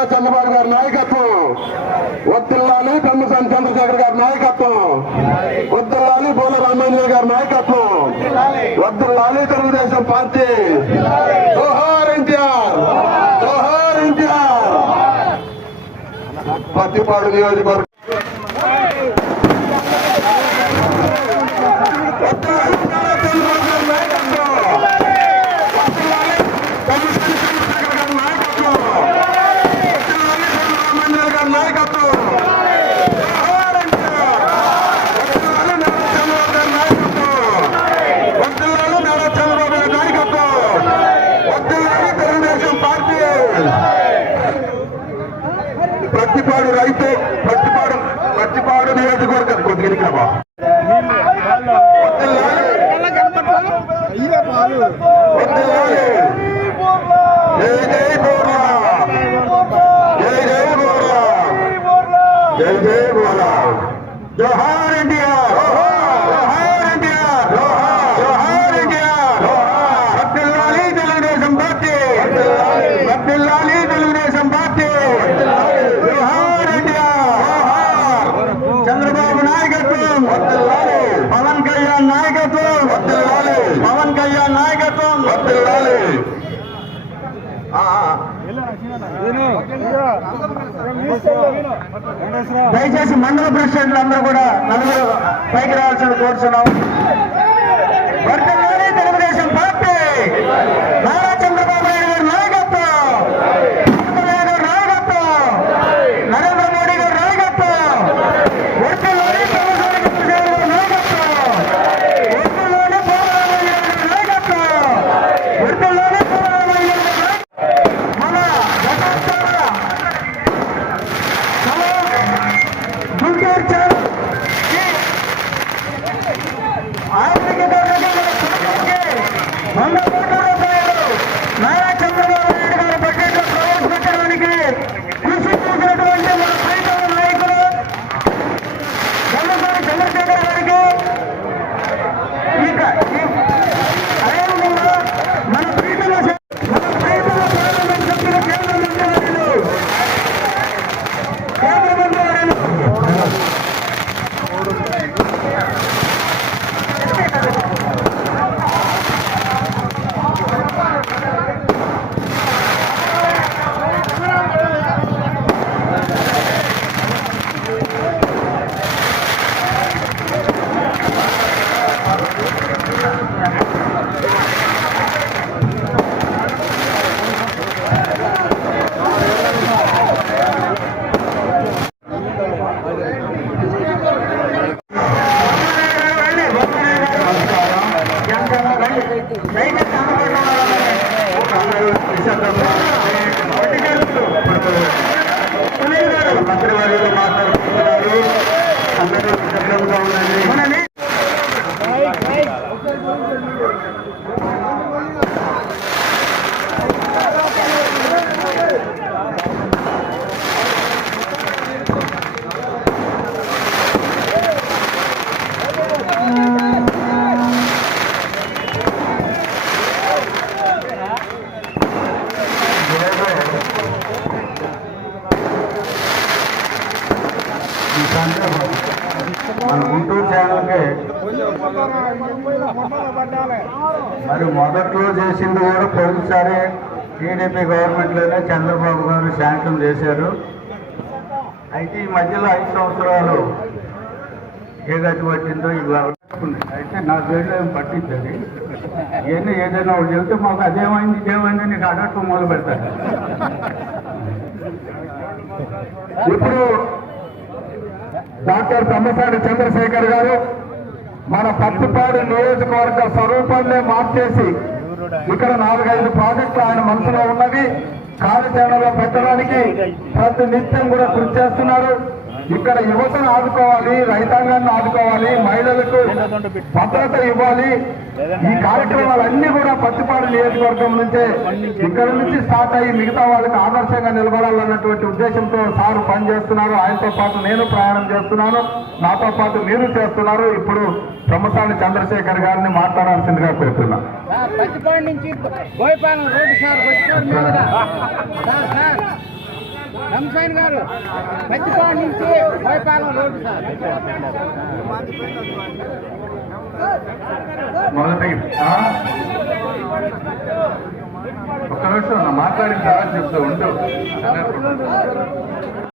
నారా చంద్రబాబు గారి నాయకత్వం. వద్దిల్లాలి పెమ్మసాని చంద్రశేఖర్ గారి నాయకత్వం. వద్దిల్లాలి బోల రామాంజనేయ గారి నాయకత్వం. వద్దిల్లాలి తెలుగుదేశం పార్టీ. జోహార్ ఎన్టీఆర్. జోహార్ ఎన్టీఆర్. పత్తిపాడు నియోజకవర్గం వద్దిల్లాలి నారా చంద్రబాబు గారి నాయకత్వం వద్దిల్లాలి పెమ్మసాని చంద్రశేఖర్ గారి నాయకత్వం వద్దిల్లాలి బోల రామాంజనేయ గారి నాయకత్వం జోహార్ ఎన్టీఆర్ వద్దిల్లాలి నారా చంద్రబాబు గారి నాయకత్వం వద్దిల్లాలి నారా చంద్రబాబు గారి నాయకత్వం వద్దిల్లాలి తెలుగుదేశం పార్టీ ప్రతిపాడు రైతు ప్రతిపాడు నియోజకవర్గం కొద్దిగా వద్దిల్లాలి జై జై బోర్లా. జోహార్ ఇండియా జోహార్ ఇండియా జోహార్ ఇండియా వద్దిల్లాలి తెలుగుదేశం పార్టీ వద్దిల్లాలి తెలుగుదేశం పార్టీ జోహార్ ఇండియా చంద్రబాబు నాయకత్వం పవన్ కళ్యాణ్ నాయకత్వం పవన్ కళ్యాణ్ నాయకత్వం. ఆ. దయచేసి మండల ప్రెసిడెంట్లు అందరూ కూడా నలుగురు పైకి రావాల్సిన కోరుతున్నాం మన గుంటూరు ఛానల్కి మరి మొదట్లో చేసింది కూడా ప్రతిసారి టీడీపీ గవర్నమెంట్లోనే చంద్రబాబు గారు శాంక్షన్ చేశారు. అయితే ఈ మధ్యలో ఐదు సంవత్సరాలు ఏ గతి పట్టిందో ఇవి అయితే నా పేరు ఏం పట్టించది ఇవన్నీ ఏదైనా ఒకటి చెబితే మాకు అదేమైంది ఇదేమైంది నీకు అడగటం మొదలు పెడతారు ఇప్పుడు డాక్టర్ తమ్మసాని చంద్రశేఖర్ గారు మన పత్తిపాడు నియోజకవర్గ స్వరూపాన్నే మార్చేసి ఇక్కడ నాలుగైదు ప్రాజెక్టులు ఆయన మనసులో ఉన్నవి కార్యాచరణలో పెట్టడానికి ప్రతి నిత్యం కూడా కృషి చేస్తున్నారు. ఇక్కడ యువతను ఆదుకోవాలి రైతాంగాన్ని ఆదుకోవాలి మహిళలకు భద్రత ఇవ్వాలి. ఈ కార్యక్రమాలన్నీ కూడా పత్తిపాడు నియోజకవర్గం నుంచే ఇక్కడ నుంచి స్టార్ట్ అయ్యి మిగతా వాళ్ళకి ఆదర్శంగా నిలబడాలన్నటువంటి ఉద్దేశంతో సారు పనిచేస్తున్నారు. ఆయనతో పాటు నేను ప్రయాణం చేస్తున్నాను. నాతో పాటు మీరు చేస్తున్నారు. ఇప్పుడు ప్రముఖాన్ని చంద్రశేఖర్ గారిని మాట్లాడాల్సిందిగా కోరుతున్నా. పత్తిపాడు నుంచి రంసాయన్ గారు పచ్చిపాడు నుంచి భయపాలెం రోడ్డు సార్. ఒక్క నిమిషం మాట్లాడిన తర్వాత చెప్తా ఉండు.